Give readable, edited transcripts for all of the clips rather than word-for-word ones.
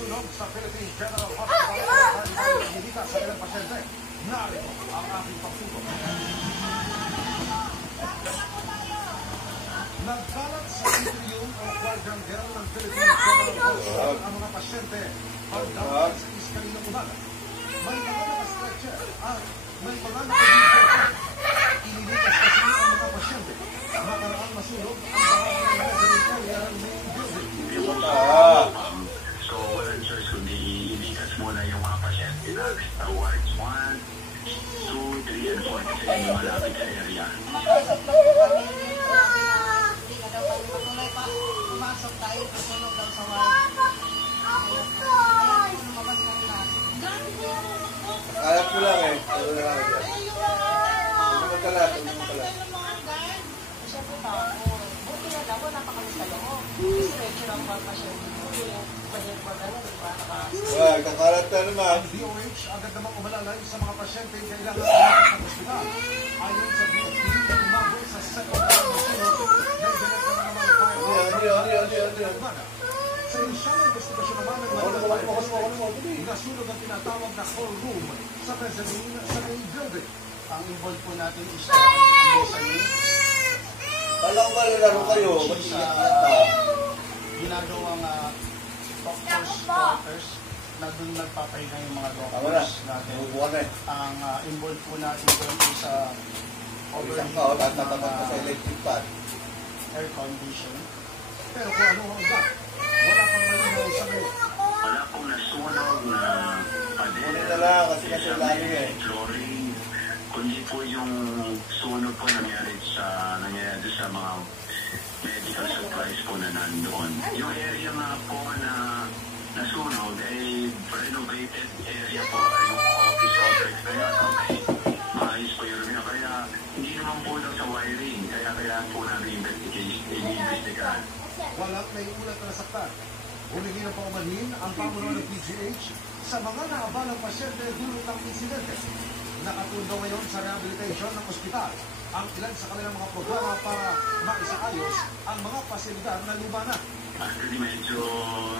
nasunog sa Philippine General Hospital Hinihika sa ilang pasyente. Narito ang aking pagtutok. Nagkalat sa atrium o kwardyangero ng Philippine General Hospital ang mga pasyente pagdating sa iskalinang umaga. May mga nakastretcher at may mga nakadipot. Inilikas kasi ang mga pasyente. Makaraang masunog ang bahagi ng residential main building. So, walang choice kundi ilikas muna yung mga pasyente natin sa wards 1, 2, 3, and 4 kasi yung malapit sa area. Hindi ka daw patuloy pa. Pumasok tayo, pasunog daw sa ward. Ayan, lumabas kami lahat. Alam ko lang eh. Ano na lang yan. Ano mo pala? Siyempre tapos, buti na daw, napakalis sa loob. Stretcher ang mga pasyente. Well, kakarat na naman. Ang DOH agad namang umalalay sa mga pasyente kailangan sa ospital. Ayon sa DOH, umabot sa second round na sunog na ibinagka na naman fire. Sa inisyang investigasyon naman ng nasunog ang tinatawag na hall room sa mezzanine sa main building. Ang involved po natin is ang mezzanine. Kala ko malalaro kayo. Sa ginagawang doctors quarters na doon nagpapahinga yung mga doctors natin. Ang involved po natin doon is sa Isang kao, tatapat ka sa electric pad. air condition. Pero kung ano ang ba, wala pang malinaw sa ngayon. Wala pong nasunog na pader. Kunin na lang kasi lalim eh. Flooring. Kundi po yung sunog po nangyari sa mga medical supplies po na nandoon. Yung area nga po na nasunog ay renovated area po. Yung office complex na yun. Okay. Maayos po yun. Kaya hindi naman po lang sa wiring. Kaya kailangan po namin i-investigahan. Walang naiulat na nasaktan. Humingi ng paumanhin ang pamunuan ng PGH sa mga naabalang pasyente dulot ng insidente. Nakatundo ngayon sa rehabilitation ng ospital ang ilan sa kanilang mga programa para maisaayos ang mga pasilidad na luma na. Actually, medyo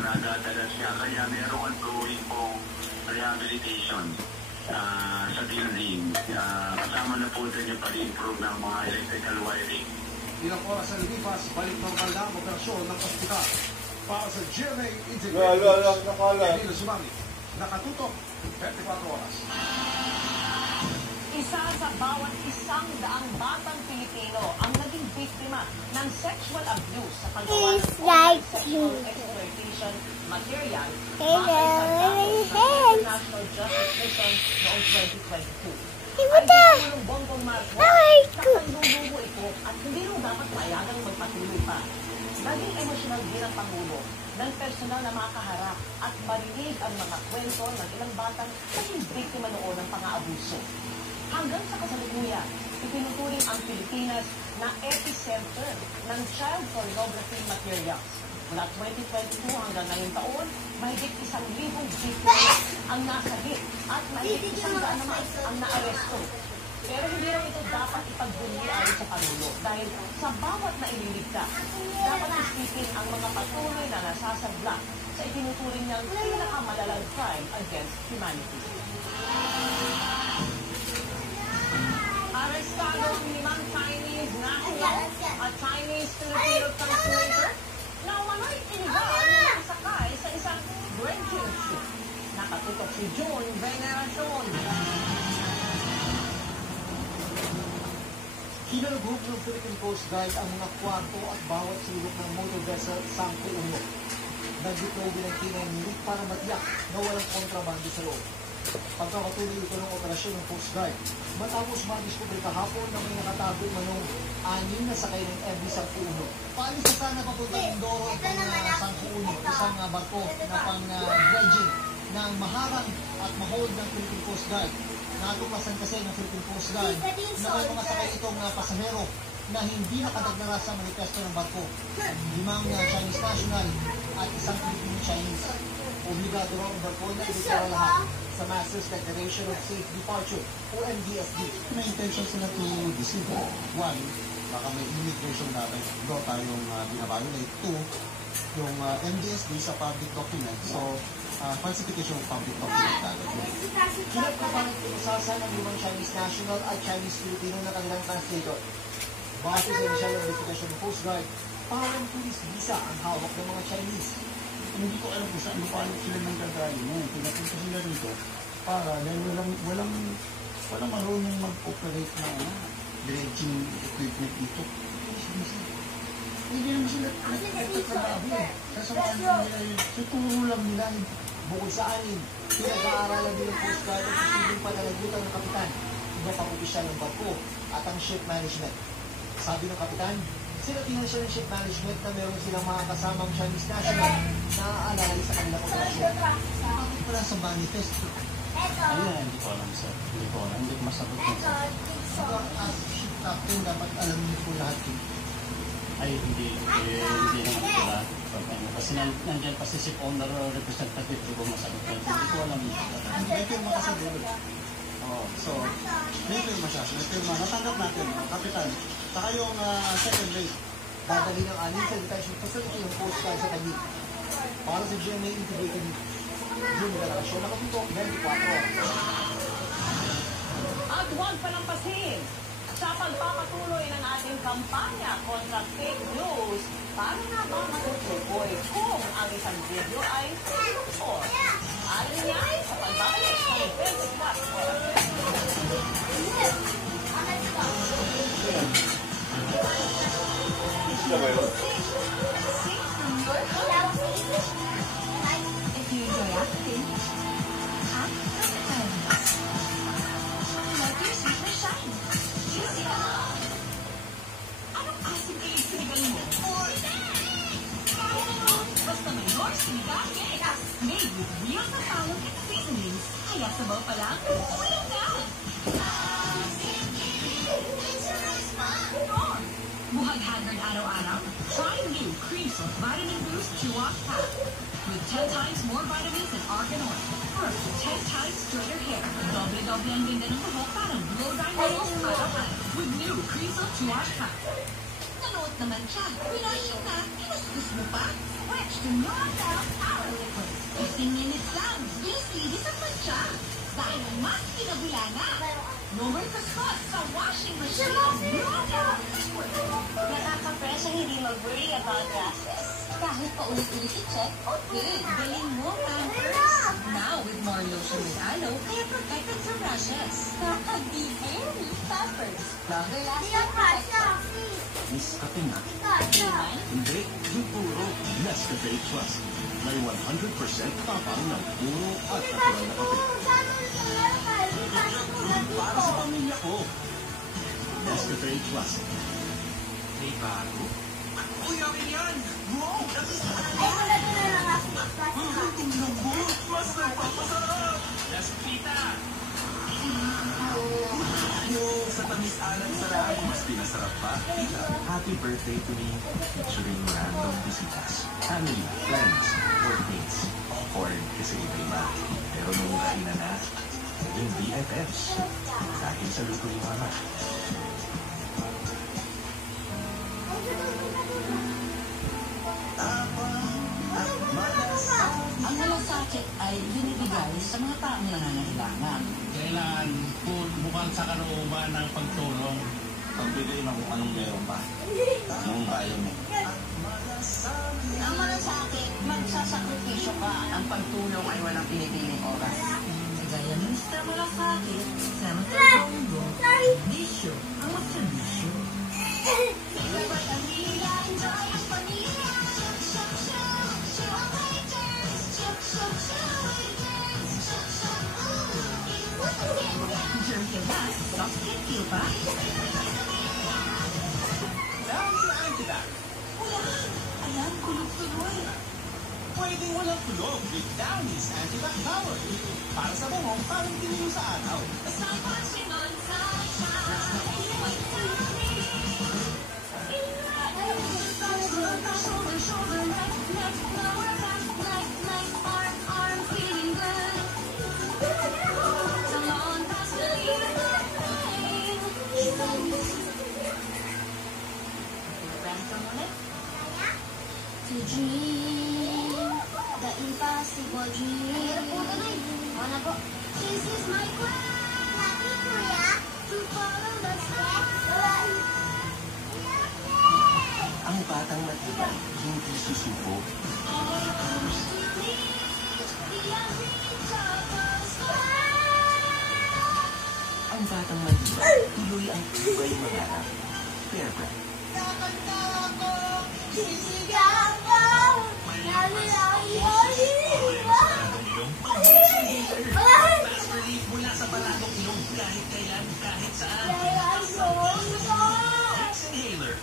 nadadalas siya. Kaya meron ongoing pong rehabilitation sa building. Kasama na po din yung pag-improve ng mga electrical wiring. Ilang oras sa lumipas, balik normal na ang operasyon ng ospital. Para sa GMA Integrated News, Sumami, nakatutok 24 oras. Isa sa bawat 100 batang Pilipino ang naging biktima ng sexual abuse sa paggawa ng sexual exploitation material batay sa International Justice Mission noong 2022. Ay di ng Bongbong Marcos, nakandungo ito at hindi rin dapat payagang magpatuloy pa. Naging emosyonal din ang Pangulo ng personal na makaharap at marinig ang mga kwento ng ilang batang naging biktima noon ng pang-aabuso. Hanggang sa kasalukuyan, itinuturing ang Pilipinas na epicenter ng child pornography materials. Mula 2022 hanggang ngayong taon, mahigit 1,000 biktima ang nasahit at mahigit 100 naman ang naaresto. Pero hindi lang ito dapat ipagbunyi ayon sa Pangulo dahil sa bawat na ililigtas, dapat isipin ang mga patuloy na nasasabla sa itinuturing niyang pinakamalalang crime against humanity. Arestado ang 5 Chinese national at Chinese-Filipino translator na umano'y inigal na nakasakay sa isang dredging ship. Nakatutok si June Veneracion. Kinalugog ng Philippine Coast Guard ang mga kwarto at bawat sulok ng motor vessel Santo Uno. Nag-deploy din ang kinamili para matiyak na walang kontrabando sa loob. Pagkakatuloy ito ng operasyon ng Coast Guard, matapos madiskubre kahapon na may nakatago manong 6 na sakay ng MV Santo Uno. Paalis na sana papunta ng Mindoro itong Santo Uno, isang barko na pang-dredging ng maharang at mahold ng Philippine Coast Guard. Natuklasan kasi ng Philippine Coast Guard na may mga sakay itong pasahero na hindi nakadagdara sa manifesto ng barko. 5 Chinese national at isang Filipino-Chinese. Obligado raw ang barko na ideklara lahat sa Masters Declaration of Safe Departure o MDSD. May intention sila to deceive. One, baka may immigration law tayong binaviolate. Two, yung MDSD sa public document. So, falsification of public document. Kinagpapalit inasasan ng 5 Chinese national at Chinese Filipino na kanilang translator. Base sa initial investigation ng Coast Guard, parang tourist visa ang hawak ng mga Chinese. Hindi ko alam kung saan paano sila nang gagaling mo. Pinapunta sila rito para dahil walang marunong mag-operate na dredging equipment dito. Hindi naman sila nagtatrabaho eh. Sasamahan nila yun. Tuturo lang nila yun. Bukod sa anin, pinag-aaralan din ng Coast Guard ang posibleng pananagutan ng kapitan, iba pang opisyal ng barko at ang ship management. Sabi ng kapitan, sinatihan siya ng ship management na meron silang mga kasamang Chinese national na aalala sa kanilang operasyon. Bakit pala sa manifesto? Ayun, hindi ko alam sir. Hindi ko alam. Hindi ko masagot yun sir. As ship captain, dapat alam niyo po lahat yun. Ay, hindi naman ko lahat. Kasi nandiyan pa si ship owner o representative, hindi ko masagot yun. Hindi ko alam yun. May pirma ka sa dulo. Oh, so, may pirma siya. May pirma. Natanggap natin, kapitan. Saka yung second rate. Dadali ng anin sa detention facility ng Coast Guard sa Taguig. Para sa GMA Integrated Generation, nakatutok 24. At huwag palampasin sa pagpapatuloy ng ating kampanya kontra fake news. Paano nga ba matutukoy kung ang isang video ay fake or alin niya sa pagbabalik ng 24 oras? If you enjoy acting, act like your super shine. Juicy ka. Anong acid kayo sinigang mo? Basta may North Sinigang Cakes. Made with real Tagalog and seasonings. Kaya sabaw pa lang, ulam na. Buhag haggard araw-araw? Try new Cream Silk Vitamin Boost Chew-Off Pack. With 10 times more vitamins than argan oil. For 10 times straighter hair. Doble-doble ang ganda ng buhok para blow-dry nails araw-araw. With new Cream Silk Chew-Off Pack. Nanood naman siya. Pinasyon na. Kinuskus mo pa. Switch to Nortel Power Liquid. 15 minutes lang. Bilis-bilis ang mancha. Dahil mas pinabulana. No more kuskus sa washing machine. Nortel Liquid. Nakaka-fresh ang hindi mag-worry about rashes. Kahit paulit-ulit i-check, okay, galing mo, Pampers. Now, with more lotion with aloe, kaya protected from rashes. Nakabibiri, Pampers. Miss Kape nga. Hindi, yung puro Nescafe Trust. May 100% tapang ng puro at natural na kape. Para sa pamilya ko. Nescafe Trust. May bago? Uy, amin yan! Wow! Ang lambot! Mas nagpapasarap! Nesquita! Sa tamis alang sarap, mas pinasarap pa. Happy birthday to me, featuring random visitas. Family, friends, workmates. Awkward kasi iba-iba. Pero nung kainan na, yung BFFs. Dahil sa luto yung mama. Ang malasakit ay binibigay sa mga taong nangangailangan. Kailangan bukal sa kalooban ng pagtulong. Pagbigay ng kung anong meron pa. Anong kaya mo. Ang malasakit, magsasakripisyo ka. Ang pagtulong ay walang pinipiling oras. Gaya ng Mr. Malasakit, Senator Bongo, bisyo ang magservisyo. Jerky ba? Soft kill pa? Saan kita? Wala. Alam, kulog-tuloy. Pwedeng walang kulog with Downy's Antibac Power. Para sa buhok, parang tinilo sa araw. To dream the impossible Hirap po tuloy. Ano po? This is my quest. Happy kuya. To follow the steps. Ang batang matibay, hindi susuko. Ang batang matibay, tuloy ang tibay mangarap. Fairbright. Fast relief mula sa balatong ilong kahit kailan, kahit saan. Vicks Inhaler.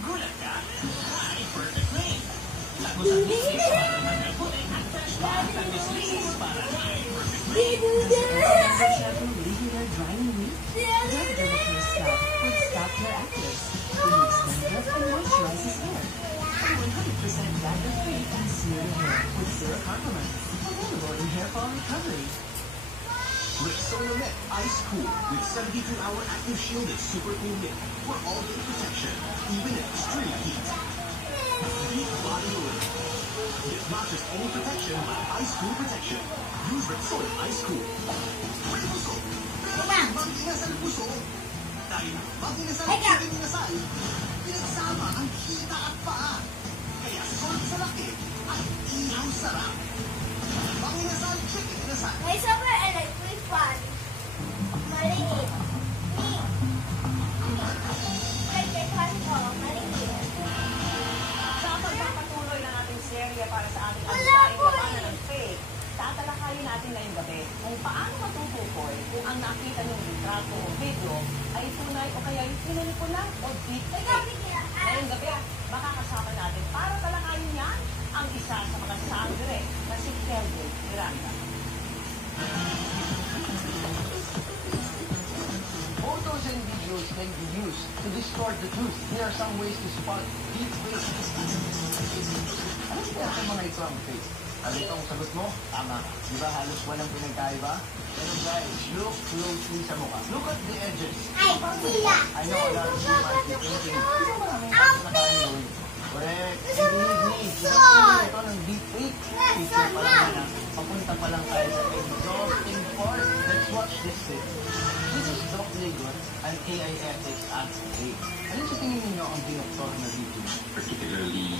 Gulat ka? Ay, perfect rain. Takbo sa Vicks para magkapunin at fresh back at mislinis para high perfect rain. Regular drying week? Red Dermacare Scalp with Scalp Care Actives. Removes dandruff and moisturizes hair. 100% dandruff-free and smooth hair with zero compromise. Available in hair fall recovery. Rexona Met Ice Cool with 72-hour active shielded super cool mint for all-day protection, even in extreme heat. Deep body oil. It's not just any protection, but ice cool protection. Use Rexona Ice Cool. May puso. Pero bang inasal puso? Dahil bang inasal chicken inasal, pinagsama ang kita at paa. Kaya solid sa laki at ihaw sarap. Bang inasal chicken inasal. May super electric fan. Maliit. Electric fan ko, maliit. Sa pagpapatuloy ng ating serye para sa ating agsaing labanan ng fake, tatalakayin natin ngayong gabi kung paano matutukoy kung ang nakita ng litrato o video ay tunay o kaya yung pinanipula o deepfake. Ngayong gabi, makakasama natin para talakayin yan ang isa sa mga sangre na si Kelvin Miranda. Photos and videos can be used to distort the truth. There are some ways to spot deepfake. Ano kaya sa mga ito ang fake? Ano itong sagot mo? Tama. Di ba halos walang pinagkaiba? Pero guys, look closely sa mukha. Look at the edges. Ay, sila. I know a lot of you might be thinking, maraming kasi na tayo gawin. Correct. And believe me, isang ito ng deepfake. Picture pa lang na, papunta pa lang tayo sa exhausting part. Let's watch this clip. This is Doc Ligon, an AI ethics advocate. Ano sa tingin ninyo ang dinoktor na video? Particularly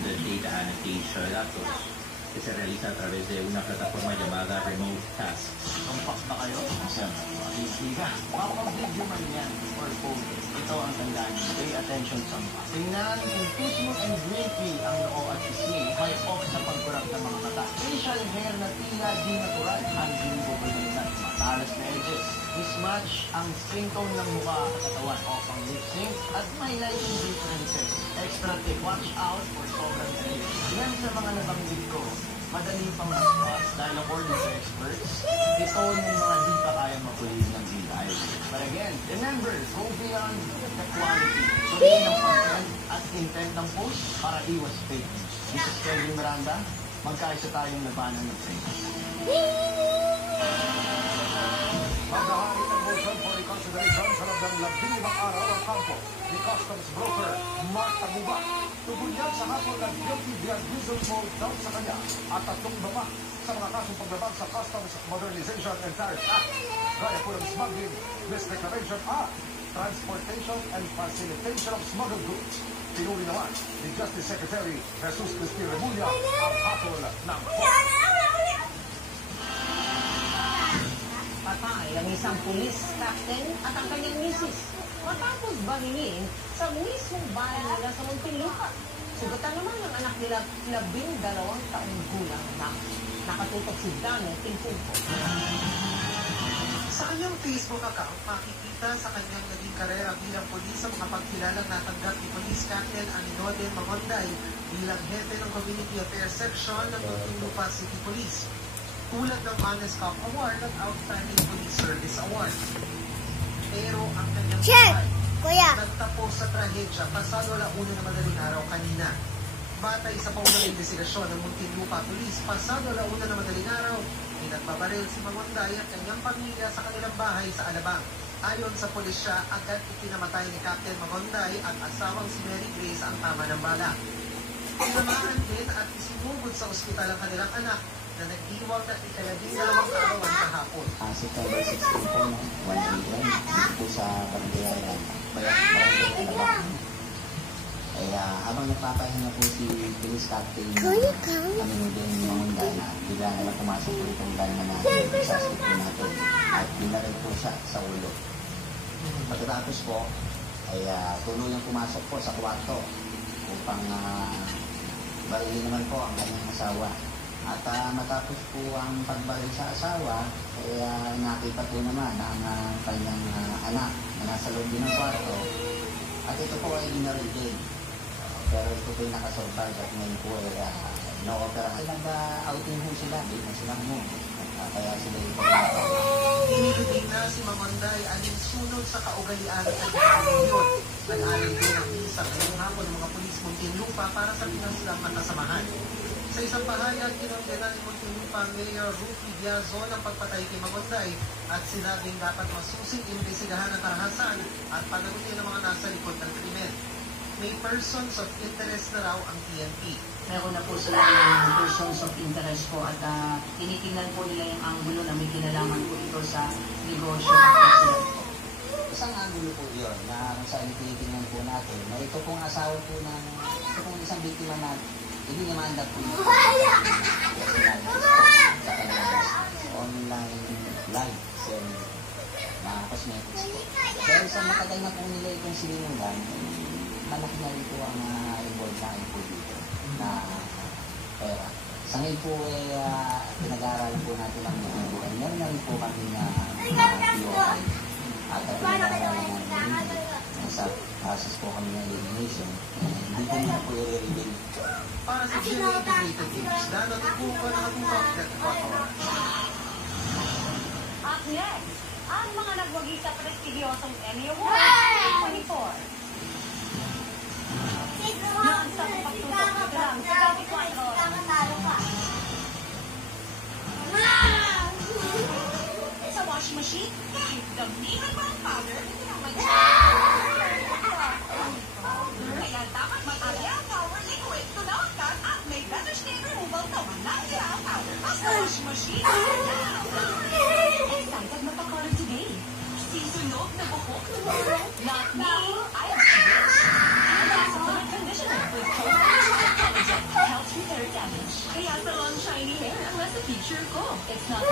the data annotation datos que se realiza a través de una plataforma llamada Remote Tasks. Tumpak na kayo? Hindi ka. Makakapag-video man yan or phone. Ito ang tandaan. Pay attention sa mukha. Tingnan kung pusmo and wrinkly ang noo at pisngi. May off sa pagkurap ng mga mata. Facial hair na tila di natural. Handling overnight. Matalas na edges. Mismatch ang skin tone ng mukha at katawan. Off ang lip sync at may lighting differences. Extra tip. Watch out for sobrang edge. Yan sa mga nabanggit ko. Madali pang mas dahil according to experts, ito yung mga di pa kaya makulit ng AI. But again, remember, go beyond the quality. Suriin ang content at intent ng post para iwas fake news. This is Kelvin Miranda. Magkaisa tayong labanan ng fake news. Maghahari ng motion for reconsideration sa loob ng 15 araw ang kampo ni Customs Broker Mark Taguba. Tugon yan sa hapon ng guilty via diesel mode down sa kanya at 3 bama sa mga kasong paglabag sa Customs Modernization and Tariff Act. Gaya po ng smuggling, misdeclaration at transportation and facilitation of smuggled goods. Pinuli naman ni Justice Secretary Jesus Crispin Remulla ang hatol ng Patay ang isang pulis captain at ang kanyang misis matapos bangingin sa mismong bahay nila sa Muntinlupa. Sugatan naman ng anak nila 12 taong gulang na nakatutok si Daniel Tingpungko. Sa kanyang Facebook account, makikita sa kanyang naging karera bilang pulis ang mga pagkilalang natanggap ni Police Captain Aninoden Mamonday bilang hepe ng Community Affairs Section ng Muntinlupa City Police. Tulad ng Honest Cop Award at Outstanding Police Service Award. Pero ang kanyang buhay nagtapos sa trahedya pasado 1:00 na madaling araw kanina. Batay sa paunang investigasyon ng Muntinlupa Police, pasado 1:00 na madaling araw, pinagbabaril si Mamonday at kanyang pamilya sa kanilang bahay sa Alabang. Ayon sa pulisya, agad ipinamatay ni Captain Magonday at asawang si Mary Grace ang tama ng bala. Tinamaan din at isinugod sa ospital ang kanilang anak na nag-iwang na ikalabing-dalawang kaarawan kahapon. September 16 po, 1 a.m. dito po sa Barangay Alabang. Kaya habang nagpapahinga po si Police Captain Aminudin Mangunday na bigla na lang pumasok po itong gunman natin sa hospital natin at binaril po siya sa ulo. Pagkatapos po ay tuluyang pumasok po sa kwarto upang barilin naman po ang kanyang asawa. At matapos po ang pagbaril sa asawa, kaya nakita po naman ang kanyang anak na nasa loob din ng kwarto. At ito po ay binaril din. Pero ito po yung nakasurvive at ngayon po ay na-opera. Nag-outing po sila, di na sila mo. Kaya sila ito. Iniluting na si Mamonday alinsunod sa kaugalian at kaugalion. Nag-alay din ang isang ngayong hapon ng mga pulis Muntinlupa para sa pinansilang matasamahan. Sa isang pahayag, kinondena ni Muntinlupa Mayor Rufi Diazo ng pagpatay kay Mamonday at sinabing dapat masusing imbestigahan ang karahasan at panagutin ng mga nasa likod ng krimen. May persons of interest na raw ang PNP. Meron na po sila yung persons of interest po at tinitingnan po nila yung angulo na may kinalaman po ito sa negosyo. Isang angulo po yun na kung saan tinitingnan po natin na ito pong asawa po ng ito pong isang biktima na hindi naman po yung online live selling na cosmetics po. Pero sa matagal na po nila itong silingan, malaki na rin po ang involved na po dito na pera. Sa ngayon po pinag-aaralan po natin ang mga buhay. Meron na rin po kami na POI at pinag-aaralan namin sa process po kami ng elimination. Hindi po nila po i-reveal. Para sa GMA Integrated News, Danot po pa nakatupag Up next, ang mga nagwagi sa prestigyosong Emmy Awards 2024. Nang sa pagtutok lang sa 24 oras. Sa washing machine, kahit gamitin mo ang powder, hindi na kaya dapat mag-alya ang power liquid to nawakan at may better stain removal na wala ang powder. Sa washing machine, excited magpa-color today. Sisunog na buhok. Not me, I am Color conditioner with collagen helps repair damage. Kaya salon shiny hair ang nasa picture ko. It's not